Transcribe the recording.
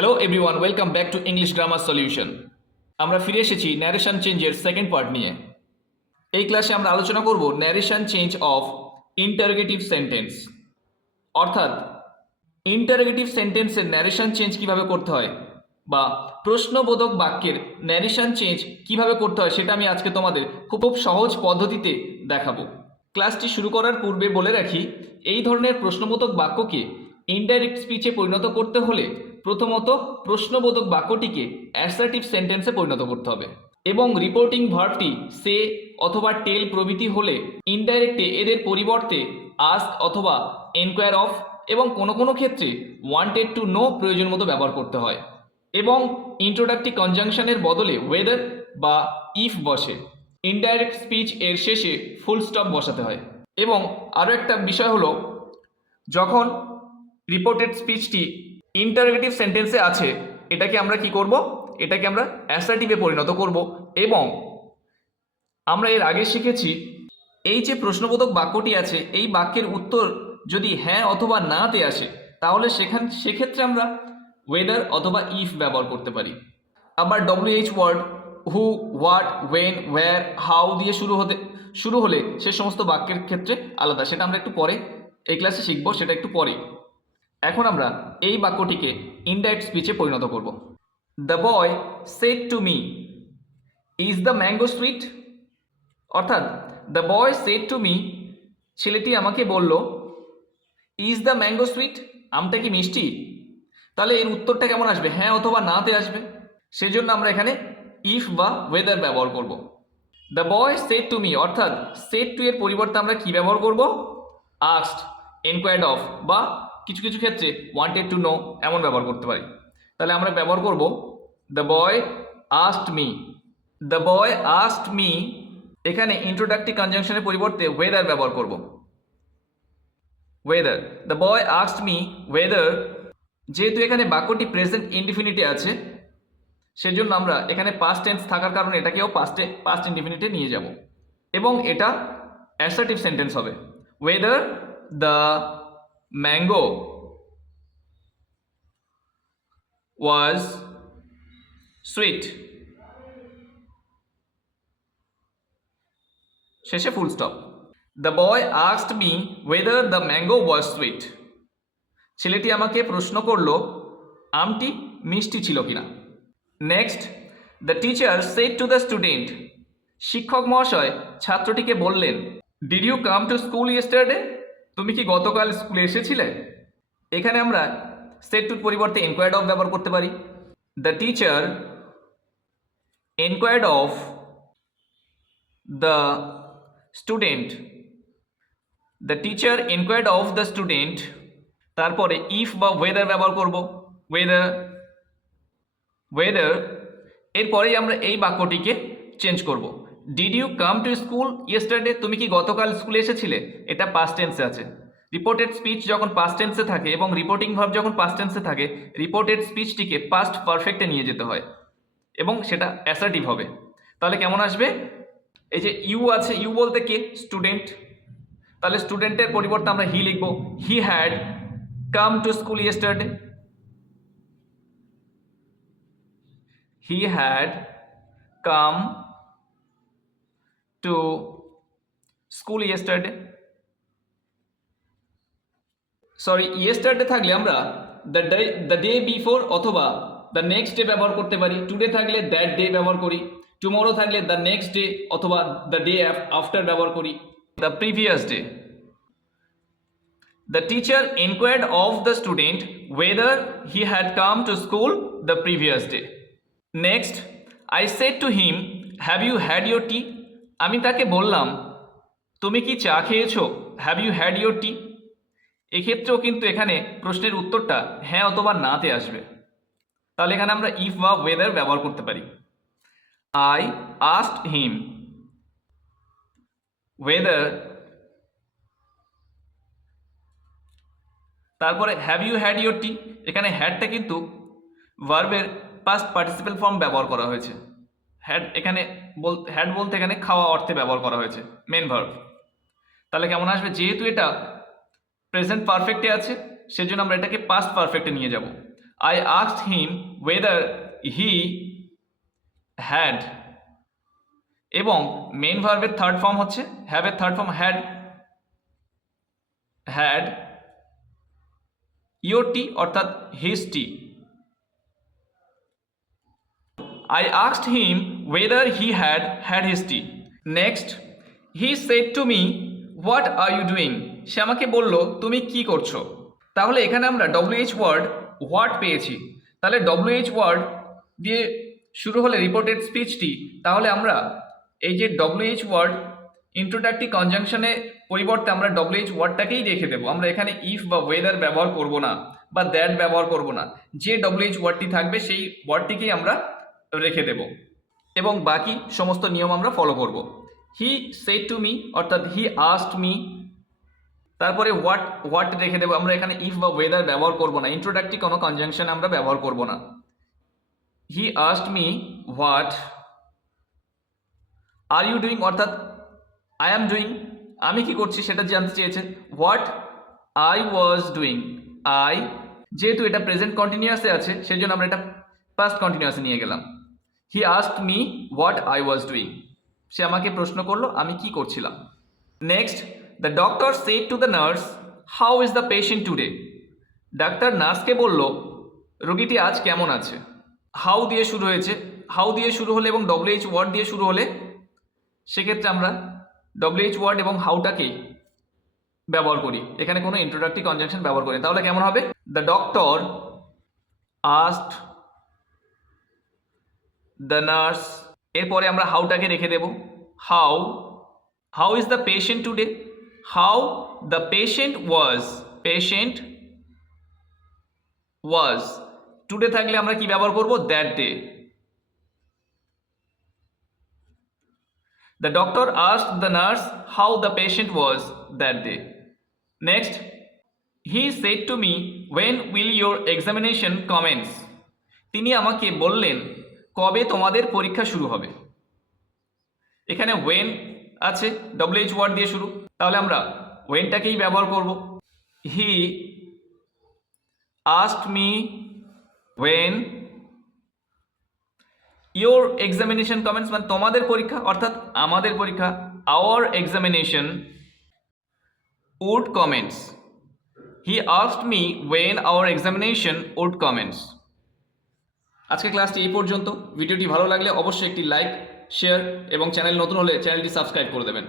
Hello everyone, welcome back to English grammar solution. আমরা ফিরে এসেছি ন্যারেশন চেঞ্জের সেকেন্ড পার্ট নিয়ে। এই ক্লাসে আমরা আলোচনা করব narration change of interrogative sentence, অর্থাৎ ইন্টারোগেটিভ সেন্টেন্সের ন্যারেশন চেঞ্জ কিভাবে করতে হয় বা প্রশ্নবোধক বাক্যের ন্যারেশন চেঞ্জ কিভাবে করতে হয় সেটা আমি আজকে তোমাদের খুব সহজ পদ্ধতিতে দেখাবো। ক্লাসটি শুরু করার পূর্বে বলে রাখি, এই ধরনের প্রশ্নবোধক বাক্যকে ইনডাইরেক্ট স্পিচে পরিণত করতে হলে প্রথমত প্রশ্নবোধক বাক্যটিকে অ্যাসার্টিভ সেন্টেন্সে পরিণত করতে হবে এবং রিপোর্টিং ভার্বটি সে অথবা টেল প্রভৃতি হলে ইনডাইরেক্টে এদের পরিবর্তে আস্ক অথবা এনকোয়ার অফ এবং কোনো কোনো ক্ষেত্রে ওয়ান্টেড টু নো প্রয়োজন মতো ব্যবহার করতে হয় এবং ইন্ট্রোডাক্টিভ কনজাংশনের বদলে ওয়েদার বা ইফ বসে। ইনডাইরেক্ট স্পিচ এর শেষে ফুল স্টপ বসাতে হয়। এবং আরও একটা বিষয় হলো, যখন রিপোর্টেড স্পিচটি ইন্টারোগেটিভ সেন্টেন্সে আছে এটাকে আমরা কি করব, এটাকে আমরা অ্যাসার্টিভে পরিণত করব। এবং আমরা এর আগে শিখেছি, এই যে প্রশ্নবোধক বাক্যটি আছে এই বাক্যের উত্তর যদি হ্যাঁ অথবা নাতে আসে তাহলে সেক্ষেত্রে আমরা ওয়েদার অথবা ইফ ব্যবহার করতে পারি। আবার WH word who, what, when, where, how দিয়ে শুরু হলে সে সমস্ত বাক্যের ক্ষেত্রে আলাদা, সেটা আমরা একটু পরে এই ক্লাসে শিখবো, সেটা একটু পরে। এখন আমরা এই বাক্যটিকে ইনডাইরেক্ট স্পিচে পরিণত করব। The boy said to me, is the mango sweet? অর্থাৎ the boy said to me, ছেলেটি আমাকে বলল, ইজ দ্য ম্যাঙ্গো সুইট, আমটা কি মিষ্টি? তাহলে এর উত্তরটা কেমন আসবে, হ্যাঁ অথবা নাতে আসবে। সেজন্য আমরা এখানে ইফ বা ওয়েদার ব্যবহার করব। The boy said to me, অর্থাৎ সেড টু এর পরিবর্তে আমরা কি ব্যবহার করব, আস্কড, এনকোয়ার্ড অফ বা কিছু কিছু ক্ষেত্রে ওয়ান্টেড টু নো এমন ব্যবহার করতে পারি। তাহলে আমরা ব্যবহার করব the boy asked me. The boy asked me, এখানে ইন্ট্রোডাক্টিভ কনজাংশনের পরিবর্তে ওয়েদার ব্যবহার করব, weather. The boy asked me weather, যেহেতু এখানে বাক্যটি প্রেজেন্ট ইনডিফিনিটে আছে সেজন্য আমরা এখানে পাস্ট টেন্স থাকার কারণে এটাকেও পাস্ট ইনডিফিনিটে নিয়ে যাব এবং এটা অ্যাসার্টিভ সেন্টেন্স হবে। Whether the mango was sweet, শেষে full stop. The boy asked me whether the mango was sweet, ছেলেটি আমাকে প্রশ্ন করলো আমটি মিষ্টি ছিল কিনা। Next, the teacher said to the student, শিক্ষক মহাশয় ছাত্রটিকে বললেন, did you come to school yesterday, তুমি কি গতকাল স্কুলে এসেছিলে? এখানে আমরা সেড টুর পরিবর্তে এনকোয়ার্ড অফ ব্যবহার করতে পারি। The teacher enquired of the student, the teacher enquired of the student, তারপরে ইফ বা ওয়েদার ব্যবহার করব, ওয়েদার, ওয়েদার। এরপরেই আমরা এই বাক্যটিকে চেঞ্জ করব। Did you come to school yesterday, তুমি কি গতকাল স্কুলে এসেছিলে? এটা পাস্ট টেন্সে আছে। রিপোর্টেড স্পিচ যখন পাস্ট টেন্সে থাকে এবং রিপোর্টিং ভার্ব যখন পাস্ট টেন্সে থাকে, রিপোর্টেড স্পিচটিকে পাস্ট পারফেক্টে নিয়ে যেতে হয় এবং সেটা অ্যাসার্টিভ হবে। তাহলে কেমন আসবে, এই যে ইউ আছে, ইউ বলতে কে, স্টুডেন্ট, তাহলে স্টুডেন্টের পরিবর্তে আমরা হি লিখব, he had come to school yesterday, he had come to school yesterday. Sorry, yesterday থাকলে আমরা দ্য ডে বিফোর অথবা দ্য নেক্সট ডে ব্যবহার করতে পারি। টুডে থাকলে দ্যাট ডে ব্যবহার করি। টুমরো থাকলে দ্য নেক্সট ডে অথবা দ্য ডে আফটার ব্যবহার করি। The previous day. The teacher enquired of the student whether he had come to school the previous day. Next, I said to him, have you had your tea, আমি তাকে বললাম, তুমি কি চা খেয়েছো? Have you had your tea. এক্ষেত্রেও কিন্তু এখানে প্রশ্নের উত্তরটা হ্যাঁ অথবা নাতে আসবে। তাহলে এখানে আমরা ইফ বা ওয়েদার ব্যবহার করতে পারি। আই আস্কড হিম ওয়েদার, তারপরে হ্যাভ ইউ হ্যাড ইউর টি, এখানে হ্যাডটা কিন্তু ভার্বের পাস্ট পার্টিসিপাল ফর্ম ব্যবহার করা হয়েছে। হ্যাড বলতে এখানে খাওয়া অর্থে ব্যবহার করা হয়েছে, মেন ভার্ব। তাহলে কেমন আসবে, যেহেতু এটা প্রেজেন্ট পারফেক্টে আছে সেজন্য আমরা এটাকে পাস্ট পারফেক্টে নিয়ে যাব। I asked him whether he had, এবং মেইন ভার্বের থার্ড ফর্ম হচ্ছে হ্যাভের থার্ড ফর্ম হ্যাড ইয়োর টি অর্থাৎ his T. I asked him whether he had his tea. Next, he said to me, what are you doing? সে আমাকে বলল তুমি কি করছো। তাহলে এখানে আমরা WH ওয়ার্ড হোয়াট পেয়েছি। তাহলে WH ওয়ার্ড দিয়ে শুরু হলে রিপোর্টেড স্পিচটি, তাহলে আমরা এই যে WH ওয়ার্ড ইন্ট্রোডাক্টিভ কনজাংশনের পরিবর্তে আমরা WH ওয়ার্ডটাকেই রেখে দেবো। আমরা এখানে ইফ বা ওয়েদার ব্যবহার করব না বা দ্যাট ব্যবহার করব না। যে WH ওয়ার্ডটি থাকবে সেই ওয়ার্ডটিকেই আমরা রেখে দেব এবং বাকি সমস্ত নিয়ম আমরা ফলো করব। হি সেড টু মি অর্থাৎ হি আস্কড মি, তারপরে হোয়াট রেখে দেবো। আমরা এখানে ইফ বা ওয়েদার ব্যবহার করব না, ইন্ট্রোডাক্টিভ কোনো কনজাংশন আমরা ব্যবহার করব না। He asked me what are you doing অর্থাৎ আই অ্যাম ডুইং, আমি কি করছি সেটা জানতে চেয়েছে। What I was doing, I যেহেতু এটা প্রেজেন্ট কন্টিনিউয়াসে আছে সেই জন্য আমরা এটা পাস্ট কন্টিনিউয়াসে নিয়ে গেলাম। He asked me what I was doing, সে আমাকে প্রশ্ন করলো আমি কি করছিলাম। Next, the doctor said to the nurse how is the patient today, ডাক্তার নার্সকে বলল রোগীটি আজ কেমন আছে। হাউ দিয়ে শুরু হয়েছে, হাউ দিয়ে শুরু হলে এবং WH ওয়ার্ড দিয়ে শুরু হলে সেক্ষেত্রে আমরা WH ওয়ার্ড এবং হাউটাকেই ব্যবহার করি, এখানে কোনো ইন্ট্রোডাক্টিভ কনজাংশন ব্যবহার করি। তাহলে কেমন হবে, the doctor asked the nurse, এরপরে আমরা হাউটাকে রেখে দেব। How is the patient today, how the patient was, today থাকলে আমরা কি ব্যবহার করব, that day. The doctor asked the nurse how the patient was that day. Next, he said to me when will your examination commence, তিনি আমাকে বললেন কবে তোমাদের পরীক্ষা শুরু হবে। এখানে ওয়েন আছে WH ওয়ার্ড দিয়ে শুরু, তাহলে আমরা ওয়েনটাকেই ব্যবহার করব। He asked me when your examination commence, মানে তোমাদের পরীক্ষা অর্থাৎ আমাদের পরীক্ষা, our examination would commence. He asked me when our examination would commence. আজকে ক্লাসটি এই পর্যন্ত। ভিডিওটি ভালো লাগলে অবশ্যই একটি লাইক, শেয়ার এবং চ্যানেল নতুন হলে চ্যানেলটি সাবস্ক্রাইব করে দেবেন।